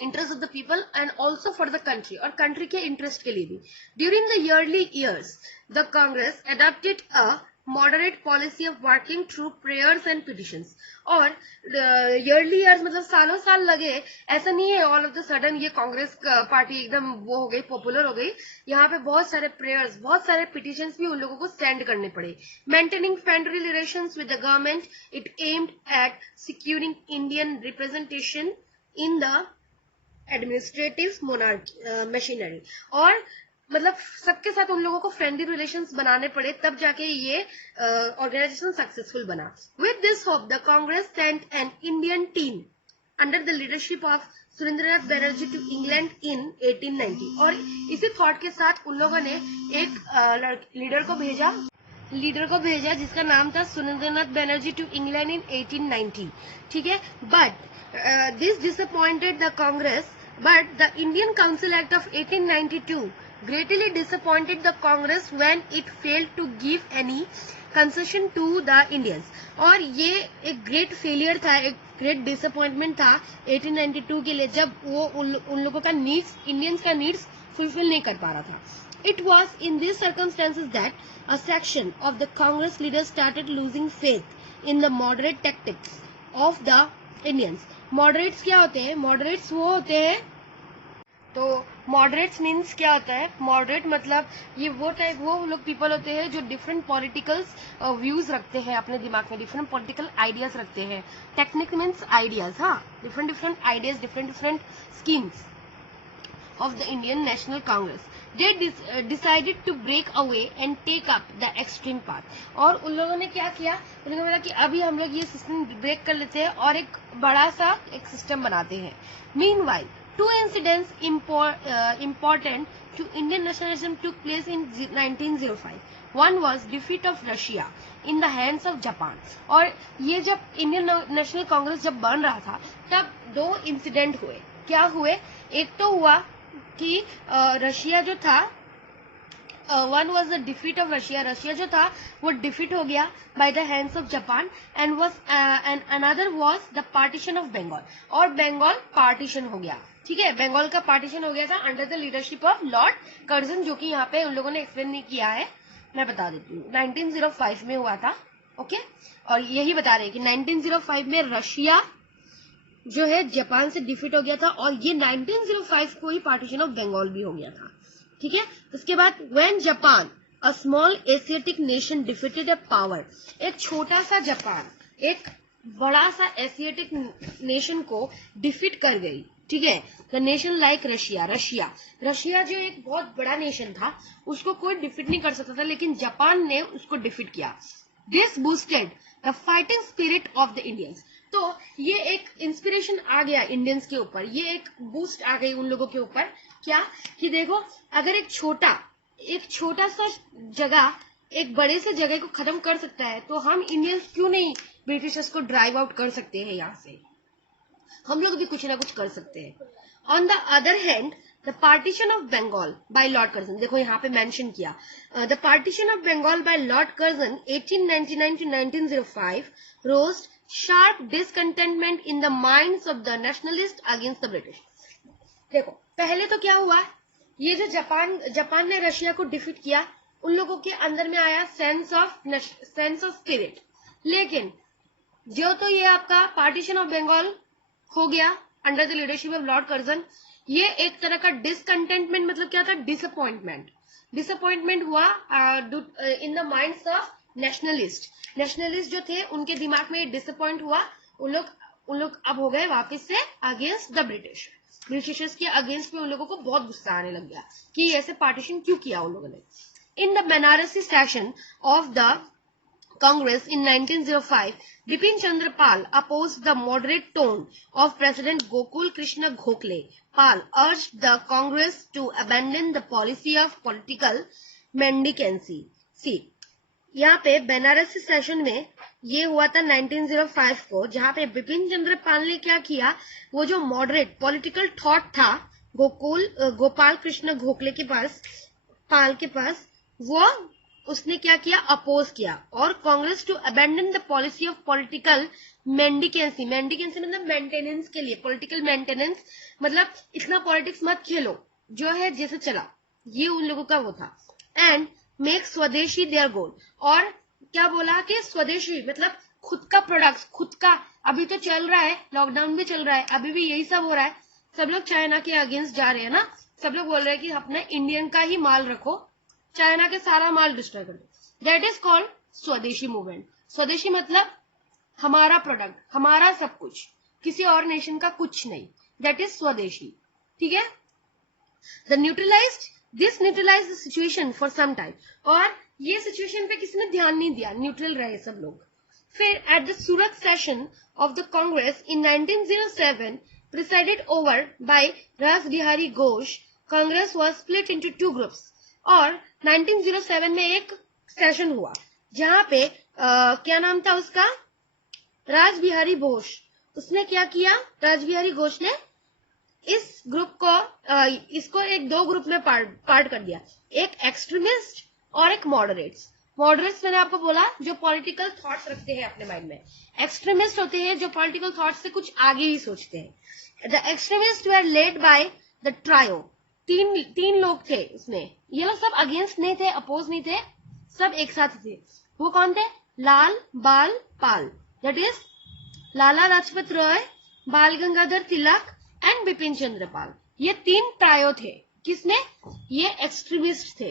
interest of the people and also for the country और कंट्री के इंटरेस्ट के लिए भी. During the yearly years the Congress adopted a moderate policy of working through prayers and petitions. और ईयरली ईयर्स मतलब सालों साल लगे, ऐसा नहीं है ऑल ऑफ द सडन ये कांग्रेस पार्टी एकदम वो हो गई, पॉपुलर हो गई। यहाँ पे बहुत सारे प्रेयर्स, बहुत सारे पिटिशंस भी उन लोगों को सेंड करने पड़े। Maintaining friendly relations with the government, it aimed at securing Indian representation in the administrative machinery. और मतलब सबके साथ उन लोगों को फ्रेंडली रिलेशंस बनाने पड़े, तब जाके ये ऑर्गेनाइजेशन सक्सेसफुल बना। With this hope the Congress sent an Indian team under the leadership of Surendranath Banerjee to England in 1890। और इसी थॉट के साथ उन लोगों ने एक लीडर को भेजा जिसका नाम था Surendranath Banerjee to England in 1890। ठीक है, but this disappointed the Congress, but the Indian Council Act of 1892 greatly disappointed the Congress when it failed to give any concession to the Indians। और ये एक ग्रेट फेलियर था, एक ग्रेट डिसअपॉइंटमेंट था 1892 के लिए, जब वो उन लोगों का नीड्स, इंडियंस का नीड्स फुलफिल नहीं कर पा रहा था। It was in these circumstances that a section of the Congress leaders started losing faith in the moderate tactics of the Indians। Moderates क्या होते हैं? मॉडरेट्स वो होते हैं, तो मॉडरेट्स मीन्स क्या होता है? मॉडरेट मतलब ये वो लोग पीपल होते हैं जो डिफरेंट पॉलिटिकल व्यूज रखते हैं अपने दिमाग में, डिफरेंट पॉलिटिकल आइडियाज रखते हैं। टेक्निक मीन्स आइडियाज, हाँ, different ideas, different schemes of the Indian National Congress। They decided to break away and take up the extreme path। और उन लोगों ने क्या किया? उन्होंने बोला कि अभी हम लोग ये सिस्टम ब्रेक कर लेते हैं और एक बड़ा सा एक सिस्टम बनाते हैं। Meanwhile, two incidents important to Indian nationalism took place in 1905। One was defeat of Russia in the hands of Japan। और ये जब इंडियन नेशनल कांग्रेस जब बन रहा था तब दो इंसिडेंट हुए। क्या हुए? एक तो हुआ कि रशिया जो था, one was the defeat of Russia, Russia जो था वो डिफीट हो गया by the hands of Japan, and another was the partition of Bengal. और बंगाल पार्टीशन हो गया। ठीक है, बंगाल का पार्टीशन हो गया था under the leadership of Lord Curzon, जो कि यहाँ पे उन लोगों ने एक्सप्लेन नहीं किया है, मैं बता देती हूँ। 1905 में हुआ था। ओके, और यही बता रहे हैं कि 1905 में रशिया जो है जापान से डिफीट हो गया था, और ये 1905 को ही पार्टीशन ऑफ बंगाल भी हो गया था। ठीक है, उसके बाद when Japan, a small Asiatic nation, defeated a power, एक छोटा सा जापान एक बड़ा सा एशियाटिक नेशन को डिफीट कर गई। ठीक है, द नेशन लाइक रशिया जो एक बहुत बड़ा नेशन था, उसको कोई डिफीट नहीं कर सकता था, लेकिन जापान ने उसको डिफीट किया। This boosted the fighting spirit of the Indians. तो ये एक इंस्पिरेशन आ गया इंडियंस के ऊपर, ये एक बूस्ट आ गई उन लोगों के ऊपर। क्या कि देखो, अगर एक छोटा सा जगह एक बड़े से जगह को खत्म कर सकता है, तो हम इंडियंस क्यों नहीं ब्रिटिशर्स को ड्राइव आउट कर सकते हैं? यहाँ से हम लोग भी कुछ ना कुछ कर सकते हैं। On the other hand, the partition of Bengal by Lord Curzon, देखो यहाँ पे मेंशन किया, the partition of Bengal by Lord Curzon 1899 to 1905 roused sharp discontentment in the minds of the nationalists against the British। देखो, पहले तो क्या हुआ, ये जो जापान ने रशिया को डिफीट किया, उन लोगों के अंदर में आया सेंस ऑफ स्पिरिट। लेकिन जो तो ये आपका पार्टीशन ऑफ बंगाल हो गया under the leadership of Lord Curzon, ये एक तरह का डिसकंटेंटमेंट, मतलब क्या था? डिसअपॉइंटमेंट हुआ in the minds of nationalist जो थे, उनके दिमाग में डिसअपॉइंट हुआ। उन लोग अब हो गए वापस से अगेंस्ट द ब्रिटिशर्स के अगेंस्ट में उन लोगों को बहुत गुस्सा आने लग गया कि ऐसे पार्टीशन क्यों किया उन लोगों ने। In the Banarasi session of the Congress in 1905, Bipin Chandra Pal opposed the moderate tone of President Gokul Krishna Gokhale। Pal urged the Congress to abandon the policy of political mendicancy। See, यहाँ पे बनारसी सेशन में ये हुआ था 1905 को, जहाँ पे बिपिन चंद्र पाल ने क्या किया, वो जो मॉडरेट पॉलिटिकल थॉट था गोपाल कृष्ण गोखले के पास वो उसने क्या किया? अपोज किया। और Congress to abandon the policy of political mendicancy मतलब मेंटेनेंस के लिए, पॉलिटिकल मेंटेनेंस मतलब इतना पॉलिटिक्स मत खेलो, जो है जैसे चला, ये उन लोगों का वो था। एंड मेक स्वदेशी देयर गोल, और क्या बोला कि स्वदेशी मतलब खुद का प्रोडक्ट, खुद का। अभी तो चल रहा है, लॉकडाउन भी चल रहा है, अभी भी यही सब हो रहा है। सब लोग चाइना के अगेंस्ट जा रहे हैं ना, सब लोग बोल रहे हैं कि अपने इंडियन का ही माल रखो, चाइना के सारा माल डिस्ट्रॉय कर दो। दैट इज कॉल्ड स्वदेशी मूवमेंट। स्वदेशी मतलब हमारा प्रोडक्ट, हमारा सब कुछ, किसी और नेशन का कुछ नहीं, दैट इज स्वदेशी। ठीक है। The neutralized, this neutralized the situation for some time, और ये सिचुएशन पे किसी ने ध्यान नहीं दिया, न्यूट्रल रहे सब लोग। फिर at the Surat session of the Congress in 1907 presided over by रास Bihari Ghosh, Congress was split into two groups, और 1907 में एक सेशन हुआ जहां पे क्या नाम था उसका, रास बिहारी घोष। उसने क्या किया, रास बिहारी घोष ने इस ग्रुप को इसको एक दो ग्रुप में पार्ट कर दिया, एक एक्सट्रीमिस्ट और एक मॉडरेट्स। मॉडरेट्स मैंने आपको बोला जो पॉलिटिकल थॉट्स रखते हैं अपने माइंड में, एक्सट्रीमिस्ट होते हैं जो पॉलिटिकल थॉट्स से कुछ आगे ही सोचते हैं। The extremist were led by the trio, तीन लोग थे उसमें, ये लोग सब अगेंस्ट नहीं थे, अपोज नहीं थे, सब एक साथ थे। वो कौन थे, लाल बाल पाल, दैट इज लाला लाजपत राय, बाल गंगाधर तिलक एंड बिपिन चंद्र पाल। ये तीन ट्रायो थे, किसने, ये एक्सट्रीमिस्ट थे।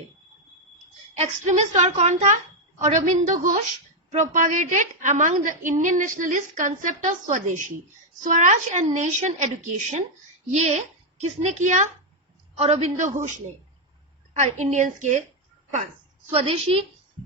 एक्सट्रीमिस्ट और कौन था, Aurobindo Ghosh propagated among the Indian nationalist concept of स्वदेशी, स्वराज एंड नेशन एजुकेशन। ये किसने किया, अरबिंदो घोष ने इंडियंस के पास। स्वदेशी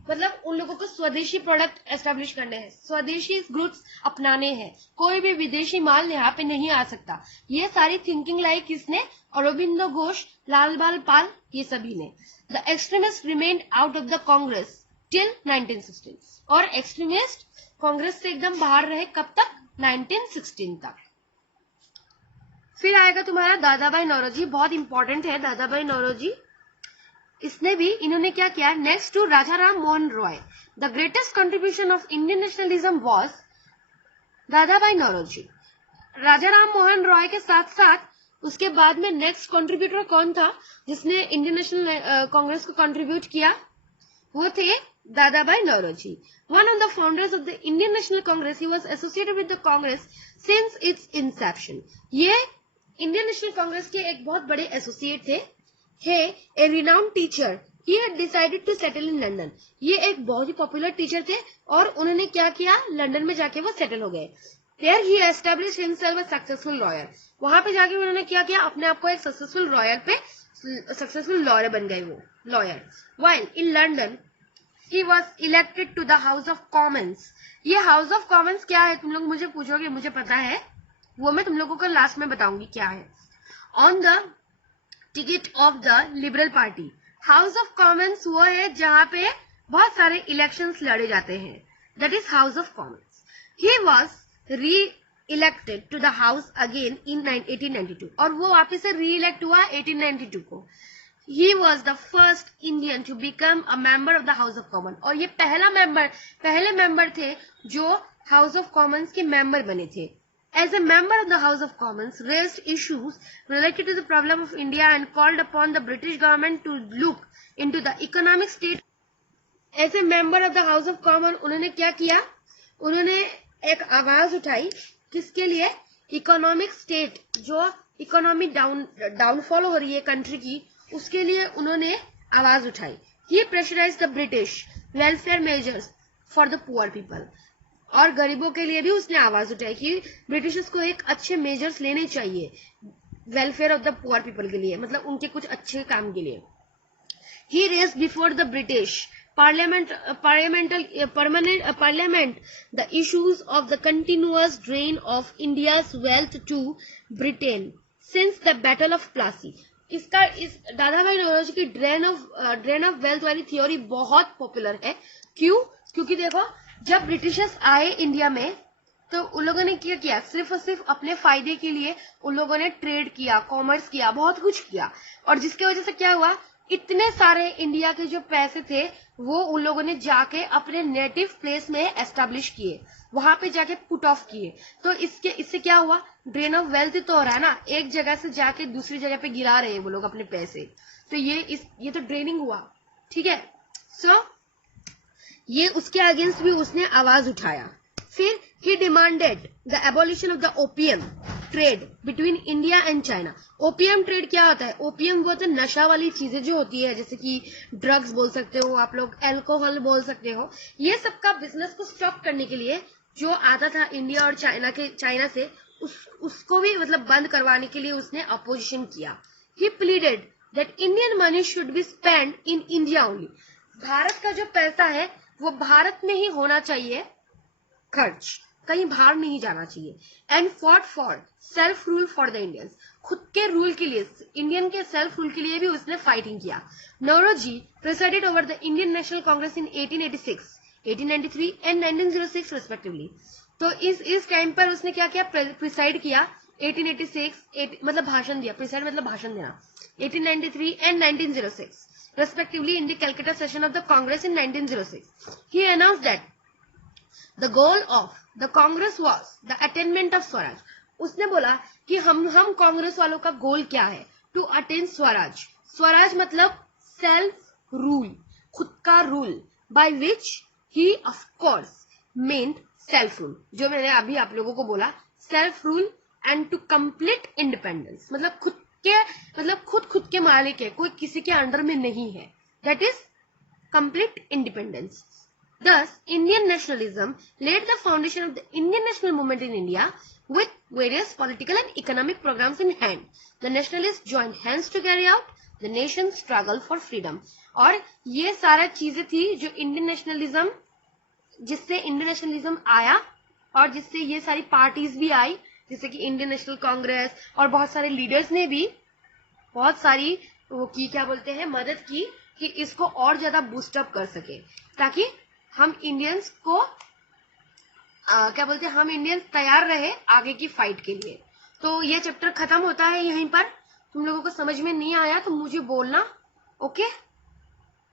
मतलब उन लोगों को स्वदेशी प्रोडक्ट एस्टेब्लिश करने हैं, स्वदेशी गुड्स अपनाने हैं, कोई भी विदेशी माल यहाँ पे नहीं आ सकता। ये सारी थिंकिंग लाई किसने, अरबिंदो घोष, लाल बाल पाल, ये सभी ने। The extremist remained out of the Congress till 1916, और एक्सट्रीमिस्ट कांग्रेस से एकदम बाहर रहे, कब तक, 1916 तक। फिर आएगा तुम्हारा दादा भाई नौरोजी, बहुत इंपॉर्टेंट है दादा भाई नौरोजी। इसने भी, इन्होंने क्या किया, next to Raja Ram Mohan Roy, the greatest contribution of Indian nationalism was Dadabhai Naoroji. राजा राम मोहन रॉय के साथ साथ उसके बाद में नेक्स्ट कंट्रीब्यूटर कौन था जिसने इंडियन नेशनल कांग्रेस को कंट्रीब्यूट किया, वो थे Dadabhai Naoroji. One of the founders of the Indian national Congress, he was associated with the Congress since its inception. ये इंडियन नेशनल कांग्रेस के एक बहुत बड़े एसोसिएट थे। He a renowned teacher, he had decided to settle in London. ये एक बहुत ही पॉपुलर टीचर थे और उन्होंने क्या किया, लंदन में जाके वो सेटल हो गए। There he established himself a successful lawyer, वहां पे जाके उन्होंने क्या किया, अपने आप को एक सक्सेसफुल लॉयर पे, सक्सेसफुल लॉयर बन गए वो lawyer. While in London he was elected to the House of Commons. ये हाउस ऑफ कॉमन्स क्या है, तुम लोग मुझे पूछोगे, मुझे पता है, वो मैं तुम लोगों को लास्ट में बताऊंगी क्या है। On the ticket of the liberal party, house of Commons वो है जहां पे बहुत सारे इलेक्शंस लड़े जाते हैं, that is House of Commons. He was reelected to the House again in 1892, और वो वापिस से री इलेक्ट हुआ 1892 को। He was the first Indian to become a member of the House of Commons, और ये पहले मेंबर थे जो हाउस ऑफ कॉमन्स के मेंबर बने थे। As a member of the House of Commons, raised issues related to the problem of India and called upon the British government to look into the economic state. As a member of the House of Commons, उन्होंने क्या किया, उन्होंने एक आवाज उठाई, किसके लिए, इकोनॉमिक स्टेट, जो इकोनॉमी डाउनफॉल हो रही है कंट्री की, उसके लिए उन्होंने आवाज उठाई। He pressurized the British welfare measures for the poor people, और गरीबों के लिए भी उसने आवाज उठाई कि ब्रिटिशर्स को एक अच्छे मेजर्स लेने चाहिए welfare of the poor people के लिए, मतलब उनके कुछ अच्छे काम के लिए। He raised before the British parliament the issues of the continuous drain of India's wealth to Britain since the battle of Plassey. इसका इस दादा भाई नौरोजी की ड्रेन ऑफ वेल्थ वाली थ्योरी बहुत पॉपुलर है। क्यों, क्योंकि देखो जब ब्रिटिशर्स आए इंडिया में तो उन लोगों ने क्या किया, सिर्फ और सिर्फ अपने फायदे के लिए उन लोगों ने ट्रेड किया, कॉमर्स किया, बहुत कुछ किया, और जिसकी वजह से क्या हुआ, इतने सारे इंडिया के जो पैसे थे वो उन लोगों ने जाके अपने नेटिव प्लेस में एस्टेब्लिश किए, वहां पे जाके पुट ऑफ किए। तो इससे क्या हुआ, ड्रेन ऑफ वेल्थ तो हो रहा है ना, एक जगह से जाके दूसरी जगह पे गिरा रहे हैं वो लोग अपने पैसे, तो ये तो ड्रेनिंग हुआ। ठीक है, सो ये उसके अगेंस्ट भी उसने आवाज उठाया। फिर he demanded the abolition of the opium trade between India and China. Opium trade क्या होता है? ओपियम वो होता है नशा वाली चीजें जो होती है, जैसे कि ड्रग्स बोल सकते हो आप लोग, एल्कोहल बोल सकते हो। ये सब का बिजनेस को स्टॉप करने के लिए जो आता था इंडिया और चाइना से उसको भी मतलब बंद करवाने के लिए उसने अपोजिशन किया। He pleaded that Indian money should be spend in India only. Bharat का जो पैसा है वो भारत में ही होना चाहिए खर्च, कहीं बाहर नहीं जाना चाहिए। And fought for self rule for the Indians. खुद के रूल के लिए, इंडियन के सेल्फ रूल के लिए भी उसने फाइटिंग किया। Naoroji presided over the Indian national Congress in 1886, 1893 and 1906 respectively. तो इस टाइम पर उसने क्या किया? प्रिसाइड किया 1886, मतलब भाषण दिया। प्रिसाइड मतलब भाषण देना। 1893 and 1906 respectively in the Calcutta session of the Congress in 1906. He announced that the goal of the Congress was the attainment of Swaraj. उसने बोला कि हम कांग्रेस वालों का गोल क्या है? To attain Swaraj. स्वराज मतलब सेल्फ रूल, खुद का rule, by which he of course meant self rule, जो मैंने अभी आप लोगों को बोला, self rule and to complete independence, मतलब खुद के मालिक है, कोई किसी के अंडर में नहीं है। That is complete independence. Thus, Indian nationalism laid the foundation of the Indian national movement in India with various political and economic programs in hand. The nationalists joined hands to carry out the nation's struggle for freedom. और ये सारा चीजें थी जो जिससे इंडियन नेशनलिज्म आया और जिससे ये सारी पार्टीज भी आई, जैसे कि इंडियन नेशनल कांग्रेस और बहुत सारे लीडर्स ने भी बहुत सारी वो की, क्या बोलते हैं, मदद की कि इसको और ज्यादा बूस्टअप कर सके, ताकि हम इंडियंस को क्या बोलते हैं, हम इंडियंस तैयार रहे आगे की फाइट के लिए। तो ये चैप्टर खत्म होता है यहीं पर। तुम लोगों को समझ में नहीं आया तो मुझे बोलना, ओके।